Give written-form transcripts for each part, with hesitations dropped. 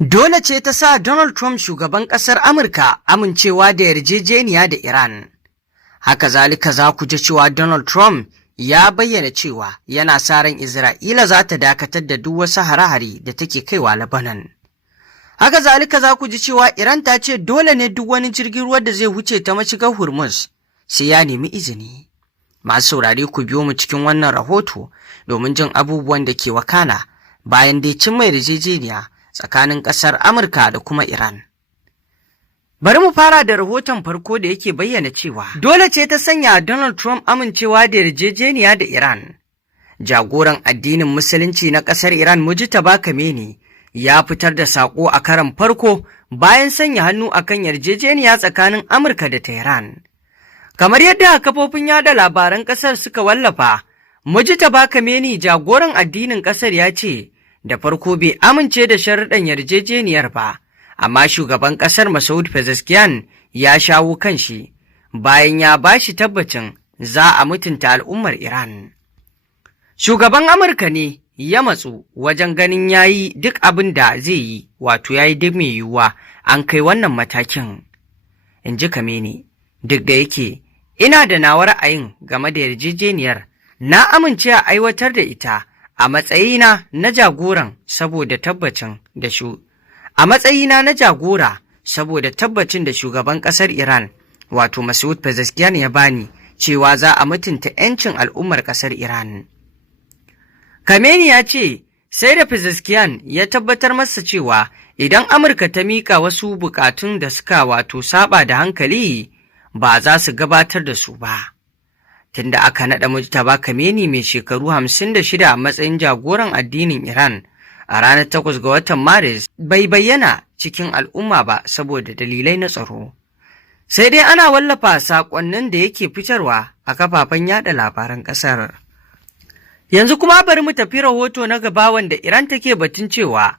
Dole ce ta sa Donald Trump shugaban ƙasar Amurka amincewa da yarjejeniya da Iran. Haka zalika za ku ji cewa Donald Trump ya bayyana cewa yana sa ran Isra'ila za ta dakatar da duk wasu hare-hare da take kaiwa Lebanon. Haka zalika za ku ji cewa Iran ta ce dole ne duk wani jirgin ruwa da zai wuce ta mashigar Hormuz sai ya nemi izini. Masu saurare ku biyo mu cikin wannan rahoto domin jin abubuwan da ke wakana bayan dai cimma yarjejeniya tsakanin ƙasar Amurka da kuma Iran. Bari mu fara da rahoton farko da yake bayyana cewa dole ce ta sanya Donald Trump amincewa da yarjejeniya da Iran. Jagoran addinin Musulunci na ƙasar Iran Mujtaba Khamenei ya fitar da saƙo a karon farko bayan sanya hannu akan yarjejeniya tsakanin Amurka da Tehran. Kamar yadda kafofin yada labaran ƙasar suka wallafa, Mujtaba Khamenei jagoran addinin ƙasar ya ce, da farko bai amince da sharuɗan yarjejeniyar ba, amma shugaban ƙasar Masoud Pezeshkian ya shawo kan shi bayan ya ba shi tabbacin za a mutunta al'ummar Iran. Shugaban Amurka ne ya matsu wajen ganin ya yi duk abin da zai yi, wato ya yi duk mai yiwuwa an kai wannan matakin. In ji Khamenei, duk da yake ina da nawa ra'ayin game da yarjejeniyar, na amince a aiwatar da ita a matsayina na jagoran saboda tabbacin da shugaban ƙasar Iran wato Masoud Pezeshkian ya bani cewa za a mutunta 'yancin al'ummar ƙasar Iran. Khamenei ya ce sai da Pezeshkian ya tabbatar masa cewa idan Amurka ta miƙa wasu buƙatun da suka saba da hankali ba za su gabatar da su ba. Tunda aka naɗa Mujtaba Khamenei mai shekaru 56 a matsayin jagoran addinin Iran a ranar 8 ga watan Maris bai bayyana cikin al'umma ba saboda dalilai na tsaro. Sai dai ana wallafa saƙonnin da yake fitarwa a kafafen yada labaran ƙasar. Yanzu kuma bari mu tafi rahoto na gaba wanda Iran take batun cewa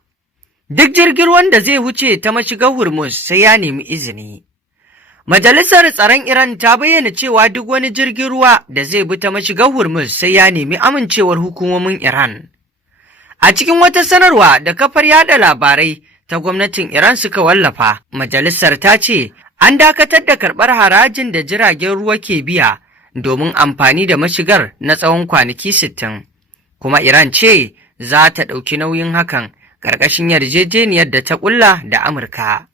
duk jirgin ruwan da zai wuce ta mashigar Hormuz sai ya nemi izini. Majalisar Tsaron Iran ta bayyana cewa duk wani jirgin ruwa da zai bi ta mashigar Hormuz sai ya nemi amincewar hukumomin Iran. A cikin wata sanarwa da kafar yada labarai ta gwamnatin Iran suka wallafa, majalisar ta ce an dakatar da karɓar harajin da jiragen ruwa ke biya domin amfani da mashigar na tsawon kwanaki 60, kuma Iran ce za ta ɗauki nauyin hakan ƙarƙashin yarjejeniyar da ta ƙulla da Amurka.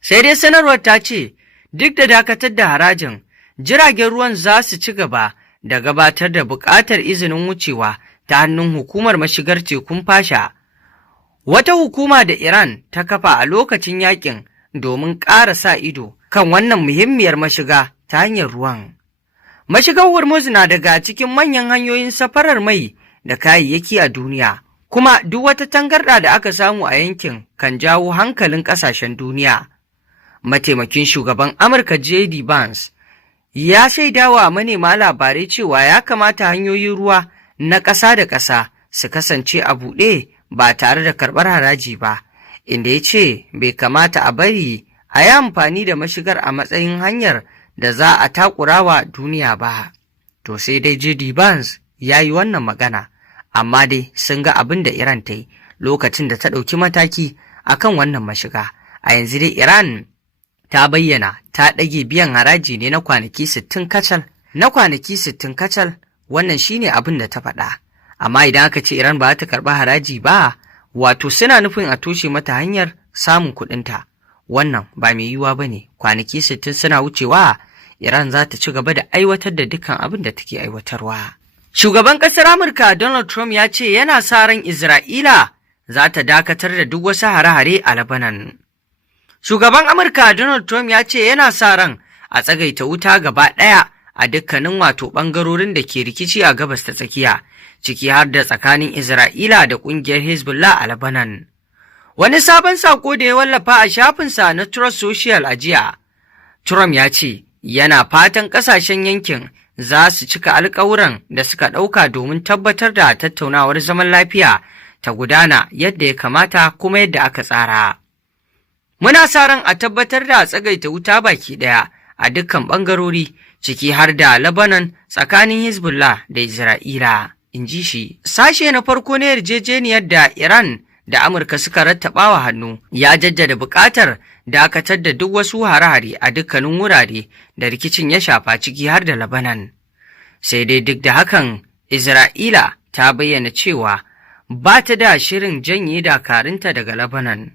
Sai dai sanarwar ta ce duk da dakatar da harajin, jiragen ruwan za su ci gaba da gabatar da buƙatar izinin wucewa ta hannun hukumar mashigar tekun Fasha, wata hukuma da Iran ta kafa a lokacin yakin domin ƙara sa ido kan wannan muhimmiyar mashiga ta hanyar ruwan. Mashigar Hormuz na daga cikin manyan hanyoyin safarar mai da kayayyaki a duniya, kuma duk wata tangarɗa da aka samu a yankin kan jawo hankalin ƙasashen duniya. Mataimakin shugaban Amurka J.D. Vance ya shaidawa manema labarai cewa ya kamata hanyoyin ruwa na ƙasa da ƙasa su kasance a buɗe ba tare da karɓar haraji ba, inda ya ce bai kamata a bari a yi amfani da mashigar a matsayin hanyar da za a takurawa duniya ba. To sai dai J.D. Vance ya yi wannan magana, amma dai sun ga abin da Iran ta yi lokacin da ta ɗauki mataki akan wannan mashiga. A yanzu dai Iran ta bayyana ta ɗage biyan haraji ne na kwanaki 60 kacal, wannan shine abin da ta faɗa. Amma idan aka ce Iran ba ta karɓi haraji ba, wato suna nufin a toshe mata hanyar samun kuɗinta. Wannan ba mai yiwuwa ba ne, kwanaki 60 suna wucewa, Iran za ta ci gaba da aiwatar da dukkan abin da take aiwatarwa. Shugaban ƙasar Amurka Donald Trump ya ce yana sa ran Isra'ila za ta dakatar da duk wasu hare-hare a Lebanon. Shugaban Amurka Donald Trump ya ce yana sa ran a tsagaita wuta gaba ɗaya a dukkanin ɓangarorin da ke rikici a gabas ta tsakiya, ciki har da tsakanin Isra'ila da ƙungiyar Hezbollah a Lebanon. Wani sabon saƙo da ya wallafa a shafinsa na Truth Social a jiya, Trump ya ce yana fatan ƙasashen yankin za su cika alƙawuran da suka ɗauka domin tabbatar da tattaunawar zaman lafiya ta gudana yadda ya kamata kuma yadda aka tsara. Muna sa ran a tabbatar da tsagaita wuta baki ɗaya a dukkan ɓangarori, ciki har da Lebanon tsakanin Hezbollah da Isra'ila, in ji shi. Sashe na farko na yarjejeniyar da Iran da Amurka suka rattabawa hannu ya jaddada buƙatar dakatar da duk wasu hare-hare a dukkanin wurare da rikicin ya shafa ciki har da Lebanon. Sai dai duk da hakan, Isra'ila ta bayyana cewa ba ta da shirin janye dakarunta daga Lebanon.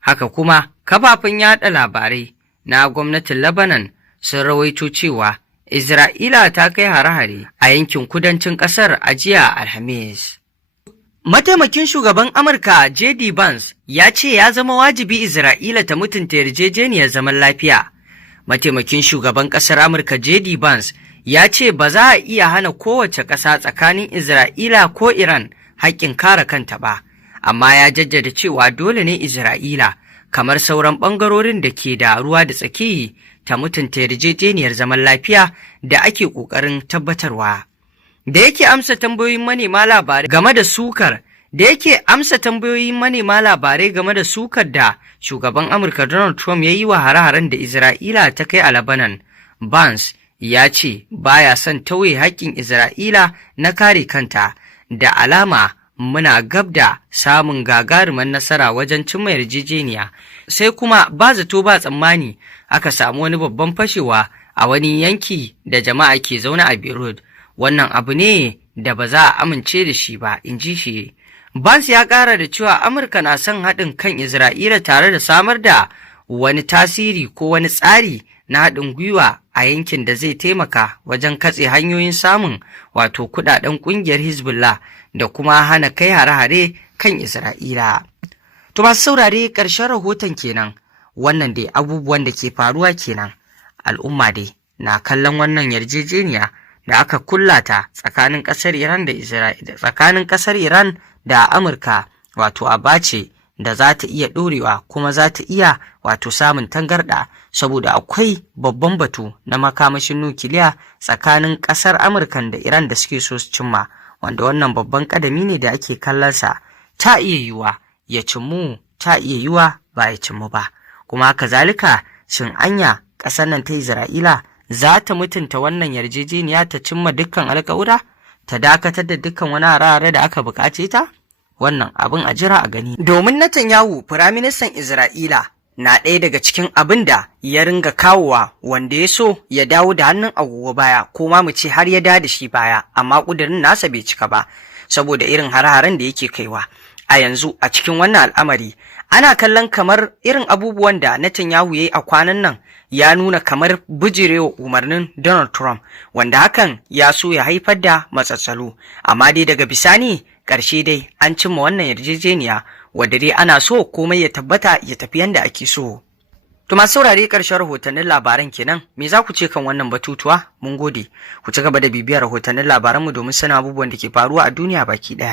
Haka kuma, kafafen yaɗa labarai na gwamnatin Lebanon sun rawaito cewa Isra'ila ta kai hare-hare a yankin kudancin ƙasar a jiya Alhamis. Mataimakin shugaban Amurka J.D. Vance ya ce ya zama wajibi Isra'ila ta mutunta yarjejeniyar zaman lafiya. Mataimakin shugaban ƙasar Amurka J.D. Vance ya ce ba za a iya hana kowace ƙasa tsakanin Isra'ila ko Iran haƙƙin kare kanta ba, amma ya jaddada cewa dole ne Isra'ila, kamar sauran ɓangarorin da ke da ruwa da tsaki, ta mutunta yarjejeniyar zaman lafiya da ake ƙoƙarin tabbatarwa. Da yake amsa tambayoyin manema labarai game da sukar da shugaban Amurka Donald Trump ya yi wa hare-haren da Isra'ila ta kai a Lebanon, Vance ya ce baya son tauye haƙƙin Isra'ila na kare kanta, da alama muna gab da samun gagarumar nasara wajen cimma yarjejeniya. Sai kuma ba zato ba tsammani aka samu wani babban fashewa a wani yanki da jama'a ke zaune a Beirut. Wannan abu ne da ba za a amince da shi ba, in ji shi. Vance ya ƙara da cewa Amurka na son haɗin kan Isra'ila tare da samar da wani tasiri ko wani tsari na haɗin gwiwa a yankin da zai taimaka wajen katse hanyoyin samun kuɗaɗen ƙungiyar Hezbollah da kuma hana kai hare-hare kan Isra'ila. To masu saurare, ƙarshen rahoton kenan. Wannan dai abubuwan da ke faruwa kenan. Al'umma dai na kallon wannan yarjejeniya da aka kullata tsakanin ƙasar Iran da Isra'ila, tsakanin ƙasar Iran da Amurka, abace da za ta iya ɗorewa kuma za ta iya samun tangarɗa, saboda akwai babban batu na makamashin nukiliya tsakanin ƙasar Amurka da Iran da suke so su cimma, wanda wannan babban ƙadami ne da ake kallonsa. Ta iya yiwuwa ya cimmu, ta iya yiwuwa ba ya cimmu ba. Kuma haka zalika, shin anya ƙasar nan ta Isra'ila za ta mutunta wannan yarjejeniya ta cimma dukkan alƙawura, ta dakatar da dukkan wani hare-hare da aka buƙace ta? Wannan abin a jira a gani. Domin Netanyahu, Firaministan Isra'ila, na ɗaya daga cikin abin da ya ringa kawowa wanda ya so ya dawo da hannun agogo baya, ko ma mu ce har ya da shi baya, amma ƙudurin nasa bai cika ba, saboda irin hare-haren da yake kaiwa. A yanzu a cikin wannan al'amari, ana kallon kamar irin abubuwan da Netanyahu ya yi a kwanan nan ya nuna kamar bijirewa umarnin Donald Trump, wanda hakan ya so ya haifar da matsatsalo. Amma dai daga bisani, ƙarshe dai an cimma wannan yarjejeniya, wadda dai ana so komai ya tabbata ya tafi yanda ake so. To masu saurare, ƙarshen rahotannin labaran kenan. Me za ku ce kan wannan batutuwa? Mun gode. Ku ci gaba da bibiyar rahotannin labaranmu domin sanin abubuwan da ke faruwa a duniya baki ɗaya.